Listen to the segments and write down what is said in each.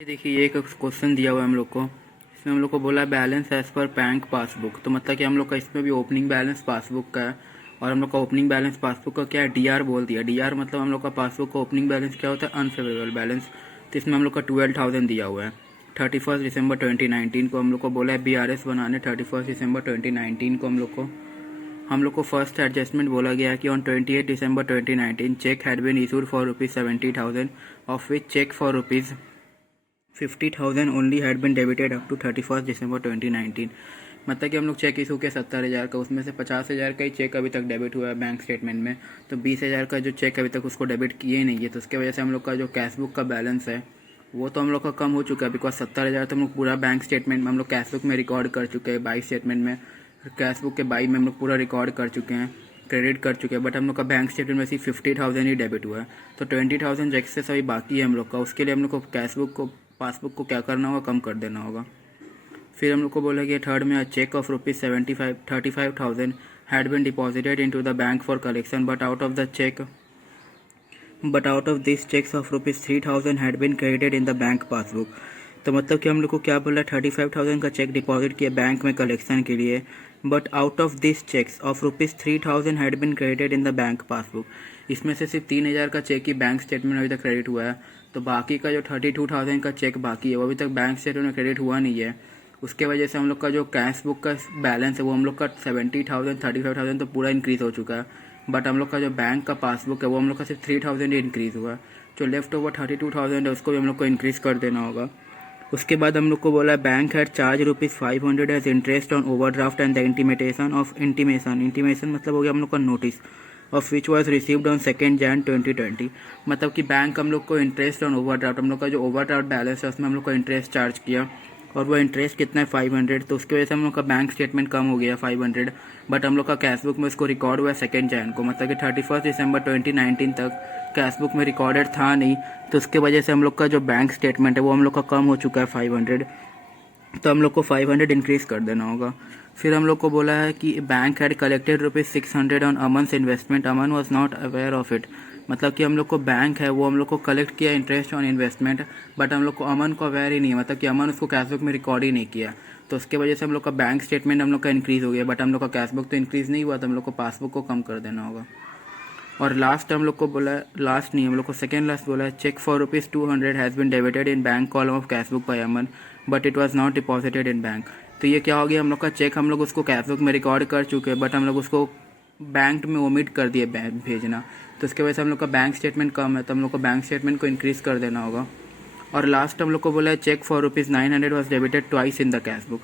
ये देखिए, ये एक क्वेश्चन दिया हुआ है हम लोग को। इसमें हम लोग को बोला है बैलेंस एज पर बैंक पासबुक। तो मतलब कि हम लोग का इसमें भी ओपनिंग बैलेंस पासबुक का है और हम लोग का ओपनिंग बैलेंस पासबुक का क्या है, डीआर बोल दिया। डीआर मतलब हम लोग का पासबुक का ओपनिंग बैलेंस क्या होता है, अनफेवरेबल बैलेंस। तो इसमें हम लोग का 12,000 दिया हुआ है। 31 दिसंबर 2019 को हम लोग को बोला है BRS बनाने। 31 दिसंबर 2019 को हम लोग को फर्स्ट एडजस्टमेंट बोला गया है कि on 28 December 2019 cheque had been issued for ₹70,000 of which cheque for ₹50,000 only had been debited up to 31 December 2019। मतलब कि हम लोग चेक इशू के 70,000 का, उसमें से 50,000 का ही चेक अभी तक डेबिट हुआ है बैंक स्टेटमेंट में। तो 20,000 का जो चेक अभी तक उसको डेबिट किए नहीं है, तो उसके वजह से हम लोग का जो कैशबुक का बैलेंस है वो तो हम लोग का कम हो चुका है। बिकॉज 70,000 तो हम लोग पूरा बैंक स्टेटमेंट में हम लोग कैशबुक में रिकॉर्ड कर चुके हैं, बाई स्टेटमेंट में, कैशबुक के बाई में हम लोग पूरा रिकॉर्ड कर चुके हैं, क्रेडिट कर चुके हैं। बट हम लोग का बैंक स्टेटमेंट में सिर्फ 50,000 ही डेबिट हुआ है। तो 20,000 जो एक्सेस अभी बाकी है हम लोग का, उसके लिए हम लोग को कैशबुक को, पासबुक को क्या करना होगा, कम कर देना होगा। फिर हम लोग को बोला कि थर्ड में cheque of ₹35,000 had been deposited into the bank for collection but out of this cheques of ₹3,000 had been credited in the bank passbook. तो मतलब कि हम लोग को क्या बोला, 35,000 का चेक डिपॉजिट किया बैंक में कलेक्शन के लिए, but out of this cheques of ₹3,000 had been credited in the bank passbook. इसमें से सिर्फ 3,000 का चेक ही बैंक स्टेटमेंट में अभी तक क्रेडिट हुआ है। तो बाकी का जो 32,000 का चेक बाकी है वो अभी तक बैंक स्टेटमेंट में क्रेडिट हुआ नहीं है। उसके वजह से हम लोग का जो कैश बुक का बैलेंस है वो हम लोग का 70,000 35,000 तो पूरा इंक्रीज़ हो चुका है। बट हम लोग का जो बैंक का पासबुक है वो हम लोग का सिर्फ 3,000 ही इंक्रीज़ हुआ है। जो लेफ्ट ओवर 32,000 है उसको भी हम लोग को इंक्रीज़ कर देना होगा। उसके बाद हम लोग को बोला है bank had charge ₹500 as interest on overdraft and the intimation मतलब हो गया हम लोग का notice of which was received on 2 Jan 2020। मतलब कि बैंक हम लोग को इंटरेस्ट ऑन ओवरड्राफ्ट, हम लोग का जो ओवरड्राफ्ट बैलेंस है उसमें हम लोग को इंटरेस्ट चार्ज किया और वो इंटरेस्ट कितना है 500। तो उसकी वजह से हम लोग का बैंक स्टेटमेंट कम हो गया 500। बट हम लोग का कैशबुक में उसको रिकॉर्ड हुआ है 2 Jan को, मतलब कि 31 दिसंबर 2019 तक कैशबुक में रिकॉर्डेड था नहीं। तो उसके वजह से हम लोग का जो बैंक स्टेटमेंट है वो हम लोग का कम हो चुका है 500। तो हम लोग को 500 इंक्रीज़ कर देना होगा। फिर हम लोग को बोला है कि bank had collected ₹600 on Aman's investment, Aman was not aware of it. मतलब कि हम लोग को बैंक है वो हम लोग को कलेक्ट किया इंटरेस्ट ऑन इन्वेस्टमेंट, बट हम लोग को अमन को अवेयर ही नहीं है, मतलब कि अमन उसको कैशबुक में रिकॉर्ड ही नहीं किया। तो उसके वजह से हम लोग का बैंक स्टेटमेंट हम लोग का इंक्रीज़ हो गया, बट हम लोग का कैशबुक तो इंक्रीज़ नहीं हुआ। तो हम लोग को पासबुक को कम कर देना होगा। और लास्ट हम लोग को बोला है, लास्ट नहीं, हम लोग को सेकेंड लास्ट बोला है, cheque for ₹200 has been debited in bank column of cashbook by Aman but it was not deposited in bank. तो ये क्या हो गया, हम लोग का चेक हम लोग उसको कैशबुक में रिकॉर्ड कर चुके हैं, बट हम लोग उसको बैंक में ओमिट कर दिए भेजना। तो उसके वजह से हम लोग का बैंक स्टेटमेंट कम है, तो हम लोग को बैंक स्टेटमेंट को इंक्रीज़ कर देना होगा। और लास्ट हम लोग को बोला है cheque for ₹900 was debited twice in the cashbook.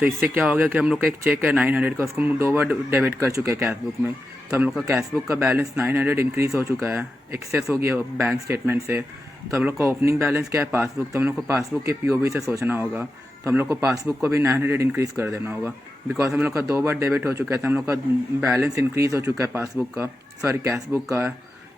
तो इससे क्या हो गया कि हम लोग का एक चेक है 900 का, उसको हम 2 बार डेबिट कर चुके हैं कैशबुक में। तो हम लोग का कैशबुक का बैलेंस 900 इंक्रीज़ हो चुका है, एक्सेस हो गया बैंक स्टेटमेंट से। तो हम लोग का ओपनिंग बैलेंस क्या है, पासबुक। तो हम लोग को पासबुक के POV से सोचना होगा। तो हम लोग को पासबुक को भी 900 इंक्रीज़ कर देना होगा। बिकॉज हम लोग का 2 बार डेबिट हो चुका है, तो हम लोग का बैलेंस इंक्रीज़ हो चुका है पासबुक का, सॉरी कैशबुक का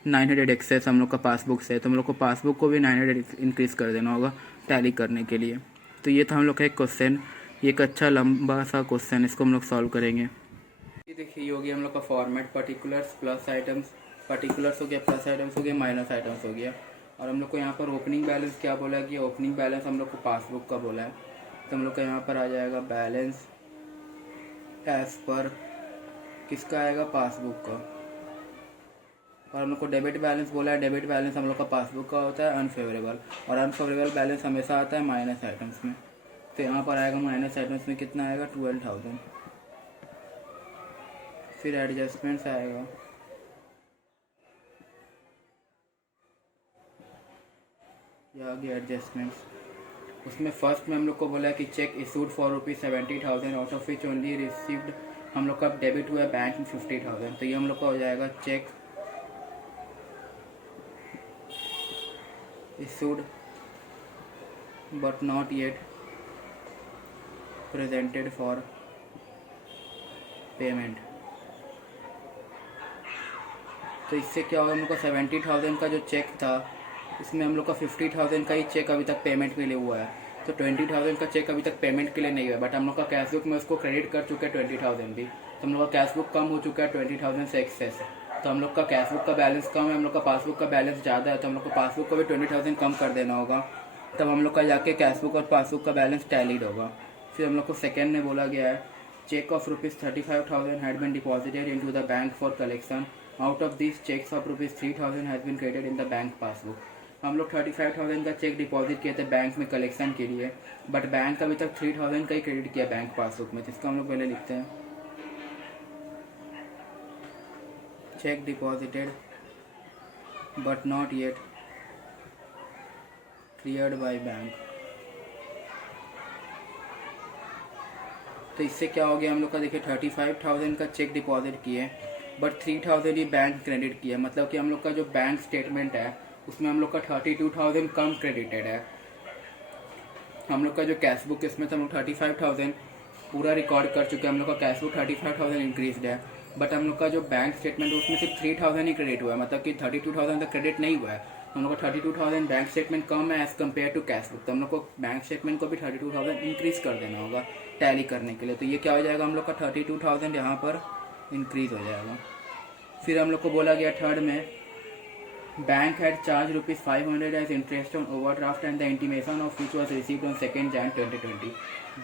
900 एक्सेस हम लोग का पासबुक से। तो हम लोग को पासबुक को भी 900 इंक्रीज़ कर देना होगा टैली करने के लिए। तो ये था हम लोग का एक क्वेश्चन, ये एक अच्छा लंबा सा क्वेश्चन, इसको हम लोग सॉल्व करेंगे। ये देखिए, ये हो गया हम लोग का format, particulars plus items, particulars हो गया, प्लस आइटम्स हो गया, माइनस आइटम्स हो गया। और हम लोग को यहाँ पर ओपनिंग बैलेंस क्या बोला है कि ओपनिंग बैलेंस हम लोग को पासबुक का बोला है। तो हम लोग का यहाँ पर आ जाएगा बैलेंस एज पर किसका आएगा, पासबुक का। और हम लोग को डेबिट बैलेंस बोला है, डेबिट बैलेंस हम लोग का पासबुक का होता है अनफेवरेबल, और अनफेवरेबल बैलेंस हमेशा आता है माइनस आइटम्स में। तो यहाँ पर आएगा माइनस आइटम्स में कितना आएगा, 12,000। फिर एडजस्टमेंट्स आएगा, ये आ गया एडजस्टमेंट्स। उसमें फर्स्ट में हम लोग को बोला है कि check issued for ₹70,000 out of which only received, हम लोग का डेबिट हुआ है बैंक में 50,000। तो ये हम लोग का हो जाएगा check issued but not yet presented for payment. तो इससे क्या होगा, हम लोग का 70,000 का जो चेक था इसमें हम लोग का 50,000 का ही चेक अभी तक पेमेंट के लिए हुआ है। तो 20,000 का चेक अभी तक पेमेंट के लिए नहीं हुआ है, बट हम लोग का कैशबुक में उसको क्रेडिट कर चुके हैं 20,000 भी। तो हम लोग का कैशबुक कम हो चुका है 20,000 से एक्सेस। तो हम लोग का कैशबुक का बैलेंस कम है, हम लोग का पासबुक का बैलेंस ज़्यादा है। तो हम लोग को पासबुक को भी 20,000 कम कर देना होगा। तब हम लोग का जाके कैशबुक और पासबुक का बैलेंस टैलीड होगा। फिर हम लोग को सेकेंड में बोला गया है cheque of ₹35,000 had been deposited into the bank for collection. Out of this cheques of ₹3,000 has been credited in the bank passbook. हम लोग 35,000 का चेक डिपॉजिट किए थे बैंक में कलेक्शन के लिए, बट बैंक अभी तक 3,000 का ही क्रेडिट किया बैंक पासबुक में, जिसका हम लोग पहले लिखते हैं check deposited but not yet cleared by bank. तो इससे क्या हो गया हम लोग का, देखिए 35,000 का चेक डिपॉजिट किए बट 3,000 ही बैंक क्रेडिट किया, मतलब कि हम लोग का जो बैंक स्टेटमेंट है उसमें हम लोग का 32,000 कम क्रेडिटेड है। हम लोग का जो कैश बुक इसमें तो हम लोग 35,000 पूरा रिकॉर्ड कर चुके हैं, हम लोग का कैश बुक 35,000 इंक्रीज है, बट हम लोग का जो बैंक स्टेटमेंट है उसमें सिर्फ 3,000 ही क्रेडिट हुआ है, मतलब कि 32,000 तक क्रेडिट नहीं हुआ है। हम लोग का 32,000 बैंक स्टेटमेंट कम है as compare to cash book, तो हम लोग को बैंक स्टेटमेंट को भी 32,000 इंक्रीज कर देना होगा टैली करने के लिए। तो ये क्या हो जाएगा, हम लोग का 32,000 यहाँ पर इंक्रीज हो जाएगा। फिर हम लोग को बोला गया थर्ड में bank had charged ₹500 as interest on overdraft and the intimation of which was received on 2nd Jan 2020।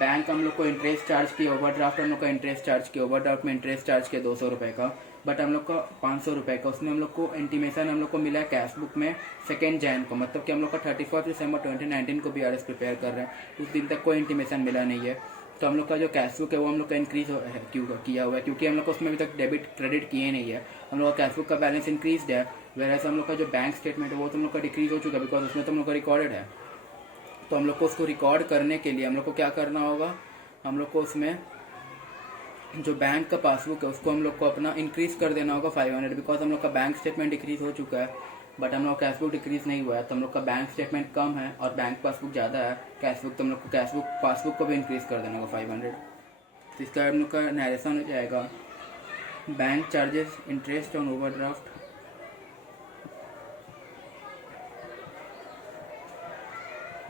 Bank हम लोग को इंटरेस्ट चार्ज किया, ओवरड्राफ्ट हम लोग का इंटरेस्ट चार्ज किया, ओवरड्राफ्ट में इंटरेस्ट चार्ज किया 200 रुपये का, बट हम लोग का 500 रुपये का उसमें हम लोग को इंटीमेशन हम लोग को मिला है कैश बुक में 2nd Jan को, मतलब कि हम लोग का 31 दिसंबर 2019 को BRS प्रिपेयर कर रहे हैं, उस दिन तक कोई इंटीमेशन मिला नहीं है। तो हम लोग का जो कैश बुक है वो हम लोग का इंक्रीज किया हुआ है, क्योंकि हम लोग को उसमें अभी तक डेबिट क्रेडिट किए नहीं है। हम लोग का कैश बुक का बैलेंस इंक्रीज है, वैसे हम लोग का जो बैंक स्टेटमेंट है वो तो हम लोग का डिक्रीज हो चुका है, बिकॉज उसमें तो हम लोग का रिकॉर्डेड है। तो हम लोग को उसको रिकॉर्ड करने के लिए हम लोग को क्या करना होगा, हम लोग को उसमें जो बैंक का पासबुक है उसको हम लोग को अपना इंक्रीज कर देना होगा 500, बिकॉज हम लोग का बैंक स्टेटमेंट डिक्रीज हो चुका है, बट हम लोग का कैश बुक डिक्रीज नहीं हुआ है। तो हम लोग का बैंक स्टेटमेंट कम है और बैंक पासबुक ज़्यादा है कैश बुक, तो हम लोग को कैश बुक पासबुक को भी इंक्रीज कर देना होगा 500। तो इसका हम लोग का नरेशन हो जाएगा bank charges interest on overdraft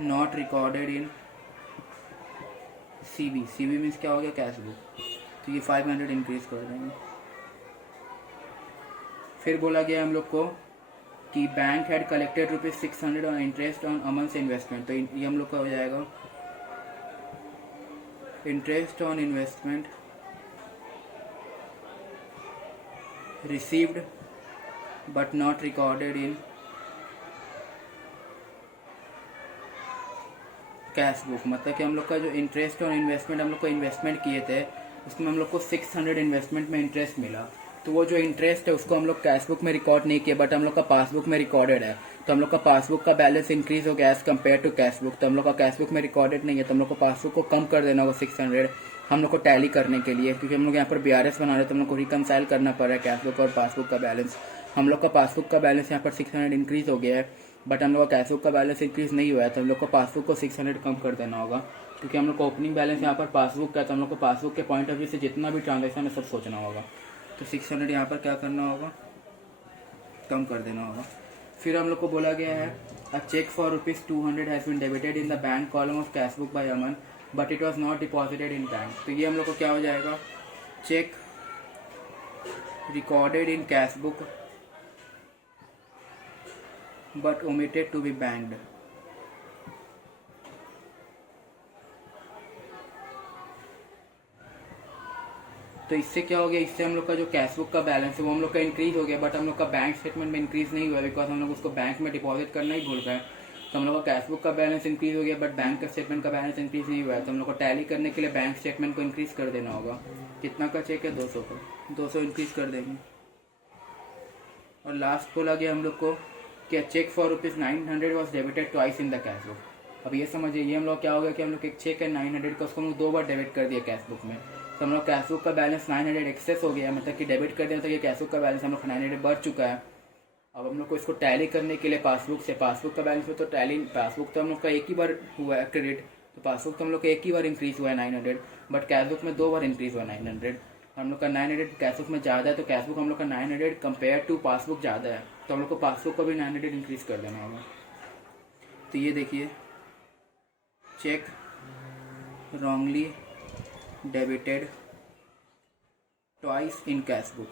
not recorded in CB means क्या हो गया कैश बुक, तो ये 500 इंक्रीज कर देंगे। फिर बोला गया हम लोग को कि bank had collected ₹600 on interest on Aman's investment, तो ये हम लोग का हो जाएगा interest on investment received but not recorded in cash book, मतलब कि हम लोग का जो इंटरेस्ट ऑन इन्वेस्टमेंट हम लोग को इन्वेस्टमेंट किए थे उसमें हम लोग को 600 इन्वेस्टमेंट में इंटरेस्ट मिला, तो वो जो इंटरेस्ट है उसको हम लोग कैश बुक में रिकॉर्ड नहीं किया, बट हम लोग का पासबुक में रिकॉर्डेड है। तो हम लोग का पासबुक का बैलेंस इंक्रीज हो गया as compare to cash book, तो हम लोग का कैश बुक में रिकॉर्डेड नहीं है, तो हम लोग को पासबुक को कम कर देना होगा 600 हम लोग को टैली करने के लिए, क्योंकि हम लोग यहाँ पर BRS बना रहे हैं तो हम लोग को रिकनसाइल करना पड़ रहा है कैश बुक और पासबुक का बैलेंस। हम लोग का पासबुक का बैलेंस यहाँ पर 600 इंक्रीज हो गया है, बट हम लोग का कैश बुक का बैलेंस इंक्रीज नहीं हुआ है, तो हम लोग को पासबुक को 600 कम कर देना होगा, क्योंकि हम लोग को ओपनिंग बैलेंस यहाँ पर पासबुक का है, तो हम लोग को पासबुक के पॉइंट ऑफ व्यू से जितना भी ट्रांजेक्शन है सब सोचना होगा। तो 600 यहाँ पर क्या करना होगा, कम कर देना होगा। फिर हम लोग को बोला गया है a cheque for ₹200 has been debited in the bank column of cash book by Aman but it was not deposited in bank. तो ये हम लोग को क्या हो जाएगा, cheque recorded in cash book but omitted to be banked। तो इससे क्या हो गया, इससे हम लोग का जो कैश बुक का बैलेंस है वो हम लोग का इंक्रीज हो गया, बट हम लोग का बैंक स्टेटमेंट में इंक्रीज नहीं हुआ, बिकॉज हम लोग उसको बैंक में डिपॉजिट करना ही भूल गए। तो हम लोग का कैश बुक का बैलेंस इंक्रीज हो गया, बट बैंक का स्टेटमेंट का बैलेंस इंक्रीज नहीं हुआ है, तो हम लोग को टैली करने के लिए बैंक स्टेटमेंट को इंक्रीज कर देना होगा। कितना का चेक है, 200 का, 200 इंक्रीज कर देंगे। और लास्ट बोला गया हम लोग को कि cheque for ₹900 was debited twice in the cash book. अब ये समझिए, ये हम लोग क्या हो गया कि हम लोग एक चेक है 900 का, उसको हम लोग 2 बार डेबिट कर दिया कैश बुक में, तो हम लोग कैश बुक का बैलेंस 900 एक्सेस हो गया, मतलब कि डेबिट कर दिया, तो ये कैश बुक का बैलेंस हम लोग 900 बढ़ चुका है। अब हम लोग को इसको टैली करने के लिए पासबुक से, पासबुक का बैलेंस में तो टैली, पासबुक तो हम लोग का एक ही बार हुआ है क्रेडिट, तो पासबुक तो हम लोग का एक ही बार इंक्रीज हुआ है 900, बट कैश बुक में 2 बार इंक्रीज हुआ है 900। हम लोग का 900 कैश बुक में ज़्यादा है, तो कैश बुक हम लोग का 900 कंपेयर टू पासबुक ज़्यादा है, तो हम लोग को पासबुक को भी 900 इंक्रीज कर देना होगा। तो ये देखिए, cheque wrongly debited twice in cash book.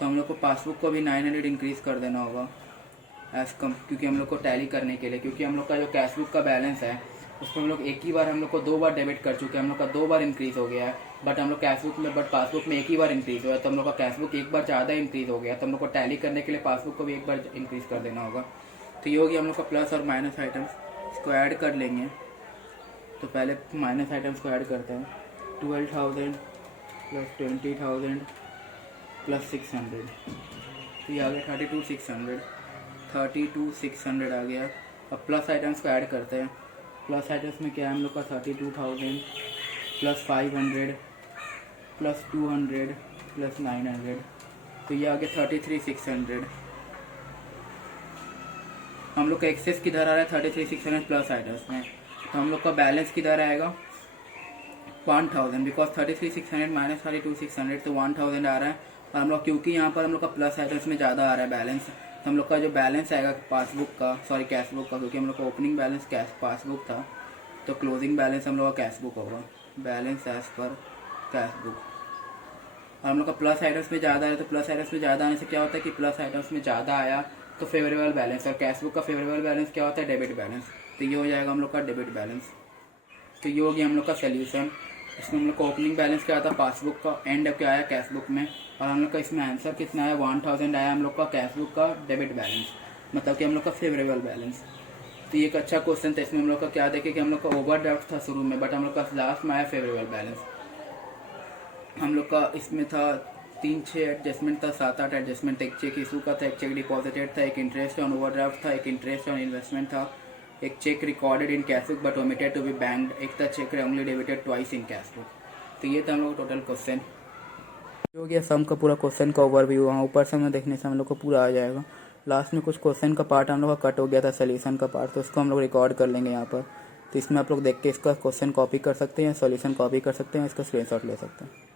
तो हम लोग को पासबुक को भी 900 इंक्रीज़ कर देना होगा एज कम, क्योंकि हम लोग को टैली करने के लिए, क्योंकि हम लोग का जो कैश बुक का बैलेंस है उसमें हम लोग एक ही बार हम लोग को 2 बार डेबिट कर चुके हैं, हम लोग का 2 बार इंक्रीज़ हो गया है। बट हम लोग कैश बुक में पासबुक में एक ही बार इंक्रीज़ हुआ है, तो हम लोग का कैश बुक एक बार ज़्यादा इंक्रीज़ हो गया, तो हम लोग को टैली करने के लिए पासबुक को भी एक बार इंक्रीज़ कर देना होगा। तो ये होगी हम लोग का प्लस और माइनस आइटम्स, इसको ऐड कर लेंगे। तो पहले माइनस आइटम्स को ऐड करते हैं। 12,000 प्लस 20,000 प्लस 600, तो ये आ गया 32,600 आ गया। अब प्लस आइटम्स को ऐड करते हैं। प्लस आइटम्स में क्या है हम लोग का 32,000 प्लस 500 प्लस 200 प्लस 900, तो ये आ गया 33,600। हम लोग का एक्सेस किधर आ रहा है 33,600 प्लस आइटम्स में, तो हम लोग का बैलेंस किधर आएगा 1,000, बिकॉज 33,600 माइनस 32,600 तो 1,000 आ रहा है। और हम लोग क्योंकि यहाँ पर हम लोग का प्लस आइटम्स में ज़्यादा आ रहा है बैलेंस, तो हम लोग का जो बैलेंस आएगा पासबुक का, सॉरी कैश बुक का, क्योंकि हम लोग का ओपनिंग बैलेंस कैश पासबुक था, तो क्लोजिंग बैलेंस हम लोग का कैश बुक होगा, balance as per cash book. और हम लोग का प्लस आइटम्स में ज़्यादा है, तो प्लस आइटम्स में ज़्यादा आने से क्या होता है कि प्लस आइटम्स में ज़्यादा आया तो फेवरेबल बैलेंस, और कैश बुक का फेवरेबल बैलेंस क्या होता है डेबिट बैलेंस, तो ये हो जाएगा हम लोग का डेबिट बैलेंस। तो ये हो गया हम लोग का सोल्यूशन। इसमें हम लोग का ओपनिंग बैलेंस क्या आता है पासबुक का, एंड क्या आया कैश बुक में, और हम लोग का इसमें आंसर कितना आया 1,000 आया हम लोग का कैश बुक का डेबिट बैलेंस, मतलब कि हम लोग का फेवरेबल बैलेंस। तो ये एक अच्छा क्वेश्चन था। इसमें हम लोग का क्या देखे कि हम लोग का ओवरड्राफ्ट था शुरू में, बट हम लोग का लास्ट में आया फेवरेबल बैलेंस। हम लोग का इसमें था 3-6 एडजस्टमेंट था, 7-8 एडजस्टमेंट, एक चेक इशू का था, एक चेक डिपॉजिटेड था, एक इंटरेस्ट ऑन ओवरड्राफ्ट था, एक इंटरेस्ट ऑन इन्वेस्टमेंट था, एक cheque recorded in cash book but omitted to be banked, एक था cheque wrongly debited twice in cash book. तो ये था हम लोग टोटल क्वेश्चन। हो गया सम का पूरा क्वेश्चन का ओवरव्यू। वहाँ ऊपर से हमें देखने से हम लोग को पूरा आ जाएगा। लास्ट में कुछ क्वेश्चन का पार्ट हम लोग का कट हो गया था, सोल्यूशन का पार्ट, तो उसको हम लोग रिकॉर्ड कर लेंगे यहाँ पर। तो इसमें आप लोग देख के इसका क्वेश्चन कॉपी कर सकते हैं, सोल्यूशन कॉपी कर सकते हैं, इसका स्क्रीनशॉट ले सकते हैं।